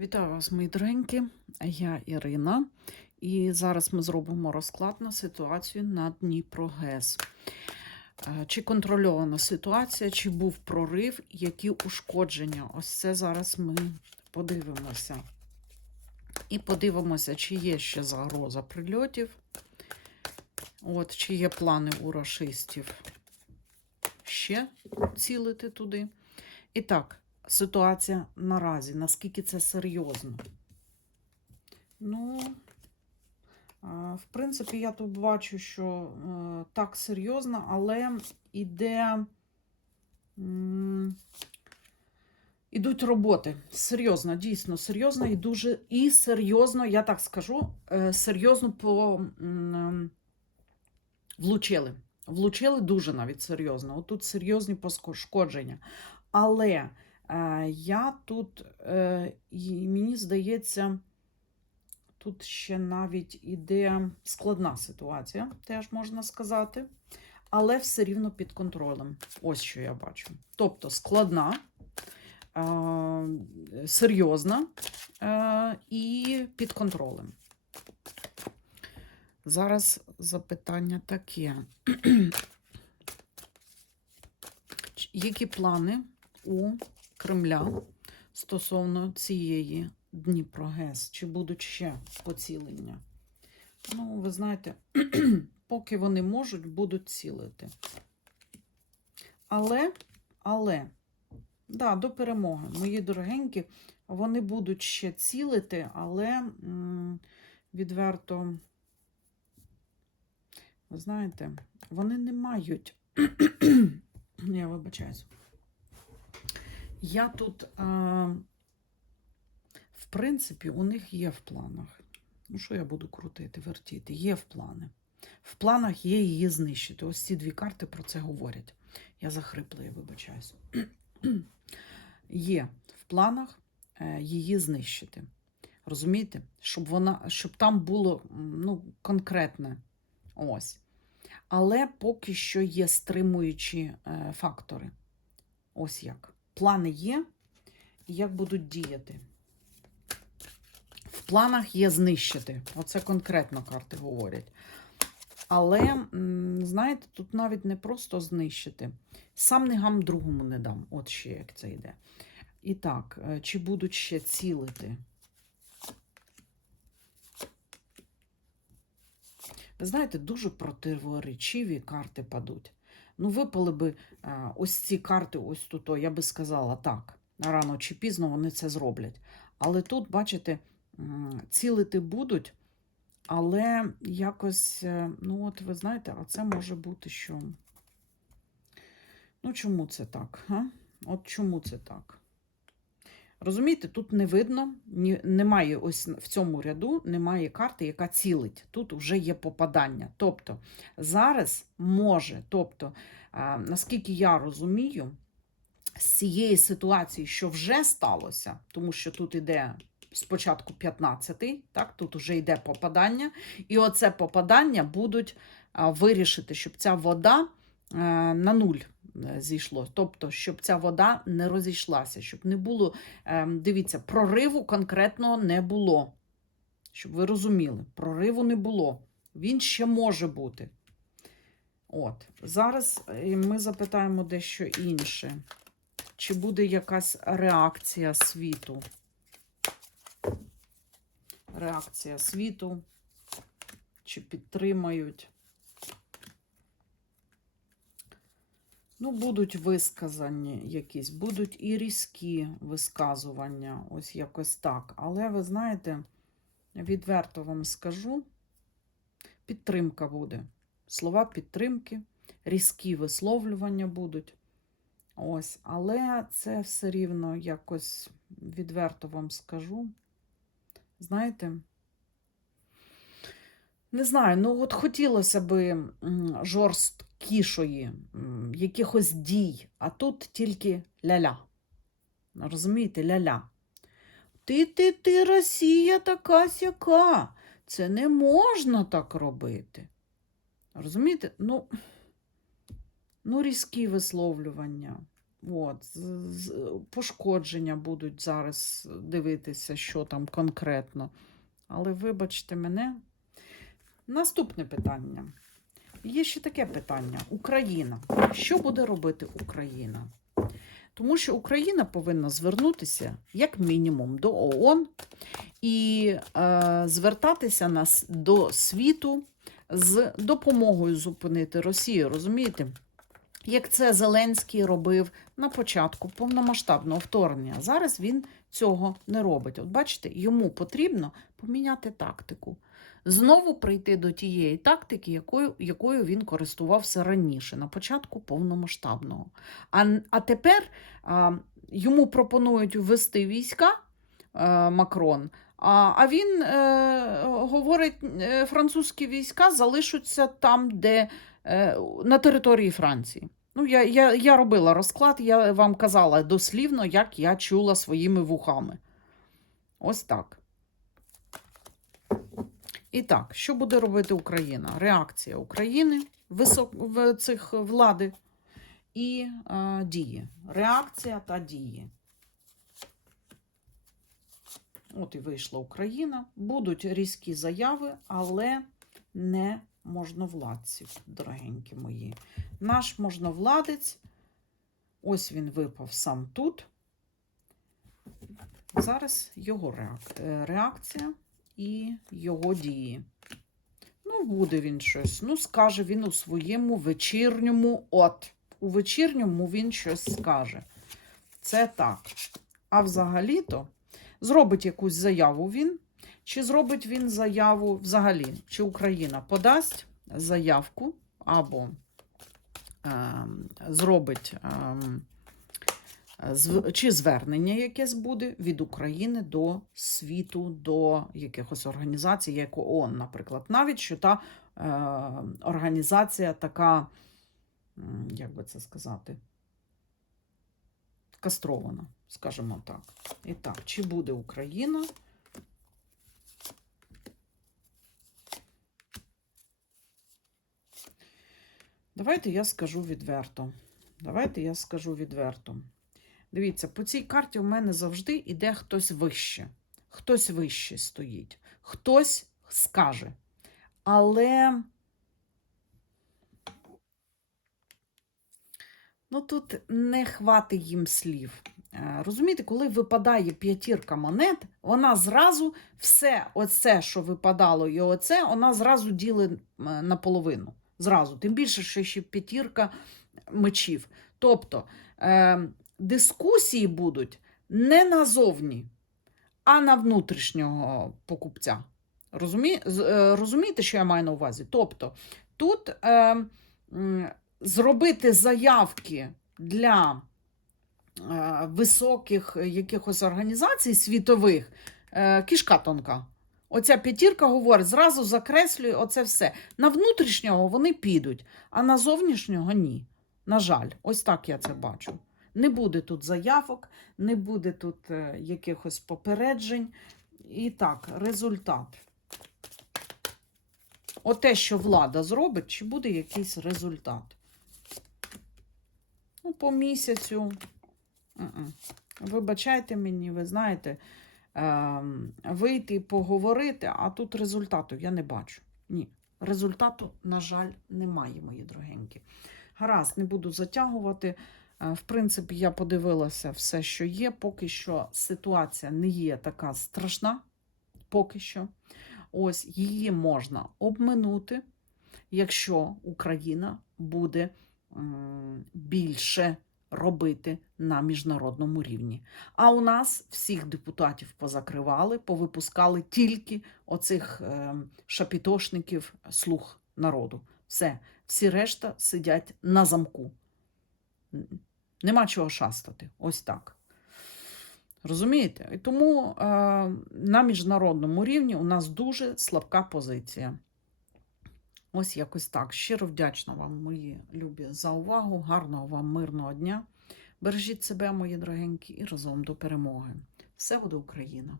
Вітаю вас, мої доренькі. Я Ірина. І зараз ми зробимо розклад на ситуацію на Дніпрогес. Е, Чи контрольована ситуація, чи був прорив, які ушкодження? Ось це зараз ми подивимося. І подивимося, чи є ще загроза прильотів. От, чи є плани у рашистів ще цілити туди. І так, ситуація наразі, наскільки це серйозно? Ну, в принципі, я тут бачу, що е, так серйозно, але іде. Ідуть роботи. Серйозно, дійсно серйозно і дуже і серйозно, я так скажу, е, серйозно по влучили. Влучили дуже навіть серйозно. Отут серйозні пошкодження. Але я тут, е, мені здається, тут ще навіть іде складна ситуація, теж можна сказати, але все рівно під контролем. Ось що я бачу. Тобто складна, е, серйозна е, і під контролем. Зараз запитання таке. Які плани у Кремля стосовно цієї Дніпрогес? Чи будуть ще поцілення? Ну, ви знаєте, поки вони можуть, будуть цілити. Але, але, да, до перемоги, мої дорогенькі, вони будуть ще цілити, але м, відверто, ви знаєте, вони не мають. Я вибачаюсь. Я тут, е, в принципі, у них є в планах. Ну, що я буду крутити, вертіти? Є в плани. В планах є її знищити. Ось ці дві карти про це говорять. Я захрипла, я вибачаюсь. є в планах е, її знищити. Розумієте? Щоб, вона, щоб там було ну, конкретне. Ось. Але поки що є стримуючі е, фактори. Ось як. Плани є, і як будуть діяти. В планах є знищити. Оце конкретно карти говорять. Але, знаєте, тут навіть не просто знищити. Сам не гам другому не дам. От ще як це йде. І так, е, чи будуть ще цілити? Ви знаєте, дуже противоречиві карти падуть. Ну, випали би е, ось ці карти, ось тут, я би сказала так. Рано чи пізно вони це зроблять. Але тут, бачите, цілити будуть, але якось, е, ну, от ви знаєте, а це може бути що. Ну, чому це так? А? От чому це так? Розумієте, тут не видно, ні, немає ось в цьому ряду немає карти, яка цілить. Тут вже є попадання. Тобто зараз може, тобто, наскільки я розумію, з цієї ситуації, що вже сталося, тому що тут іде спочатку 15-й, так, тут вже йде попадання, і оце попадання будуть вирішити, щоб ця вода на нуль е, зійшло. Тобто, щоб ця вода не розійшлася, щоб не було, е, дивіться, прориву конкретного не було. Щоб ви розуміли, прориву не було. Він ще може бути. От, зараз е, ми запитаємо дещо інше. Чи буде якась реакція світу? Реакція світу, чи підтримають? Ну, будуть висказані якісь, будуть і різкі висказування, ось якось так. Але ви знаєте, відверто вам скажу, підтримка буде. Слова підтримки, різкі висловлювання будуть. Ось, але це все рівно якось відверто вам скажу. Знаєте, не знаю, ну от хотілося би м, м, якихось дій, а тут тільки ля-ля. Розумієте, ля-ля. Ти, ти, ти, Росія така сяка. Це не можна так робити. Розумієте? Ну, ну різкі висловлювання. От, пошкодження будуть зараз дивитися, що там конкретно. Але вибачте мене. Наступне питання. Є ще таке питання: Україна. Що буде робити Україна? Тому що Україна повинна звернутися як мінімум до ООН і е, звертатися на, с- до світу з допомогою зупинити Росію. Розумієте? Як це Зеленський робив на початку повномасштабного вторгнення. Зараз він цього не робить. От бачите, йому потрібно поміняти тактику. Знову прийти до тієї тактики, якою, якою він користувався раніше, на початку повномасштабного. А, а тепер а, йому пропонують ввести війська е, Макрон. А, а він е, говорить, е, французькі війська залишаться там, де е, на території Франції. Ну, я, я, я робила розклад, я вам казала дослівно, як я чула своїми вухами. Ось так. І так, що буде робити Україна? Реакція України, висок... в цих влади і е, дії. Реакція та дії. От і вийшла Україна. Будуть різкі заяви, але не можновладців, дорогенькі мої. Наш можновладець, ось він випав сам тут. Зараз його е, реакція і його дії. Ну, буде він щось. Ну, скаже він у своєму вечірньому от. У вечірньому він щось скаже. Це так. А взагалі-то зробить якусь заяву він. Чи зробить він заяву взагалі? Чи Україна подасть заявку або ем, зробить зв- чи звернення якесь буде від України до світу, до якихось організацій, як ООН, наприклад. Навіть що та е, організація така, як би це сказати, кастрована, скажімо так. І так, чи буде Україна? Давайте я скажу відверто. Давайте я скажу відверто. Дивіться, по цій карті у мене завжди йде хтось вище. Хтось вище стоїть, хтось скаже. Але ну, тут не хватить їм слів. Е, Розумієте, коли випадає п'ятірка монет, вона зразу все, оце, що випадало, і оце, вона зразу ділить е, наполовину. Зразу. Тим більше, що ще п'ятірка мечів. Тобто е, дискусії будуть не назовні, а на внутрішнього покупця. Розумі... е, Розумієте, що я маю на увазі? Тобто, тут е, зробити заявки для е, високих якихось організацій світових е, кішка тонка. Оця п'ятірка говорить, зразу закреслює оце все. На внутрішнього вони підуть, а на зовнішнього ні. На жаль, ось так я це бачу. Не буде тут заявок, не буде тут е, якихось попереджень. І так, результат. Оте, що влада зробить, чи буде якийсь результат? Ну, по місяцю. Вибачайте мені, ви знаєте, вийти і поговорити, а тут результату я не бачу. Ні, результату, на жаль, немає, мої дорогенькі. Гаразд, не буду затягувати. Е, В принципі, я подивилася все, що є. Поки що ситуація не є така страшна. Поки що. Ось її можна обминути, якщо Україна буде більше робити на міжнародному рівні. А у нас всіх депутатів позакривали, повипускали тільки оцих е, шапітошників слуг народу. Все, всі решта сидять на замку. Нема чого шастати. Ось так. Розумієте? І тому е, на міжнародному рівні у нас дуже слабка позиція. Ось якось так. Щиро вдячна вам, мої любі, за увагу. Гарного вам мирного дня. Бережіть себе, мої дорогенькі, і разом до перемоги. Все буде Україна!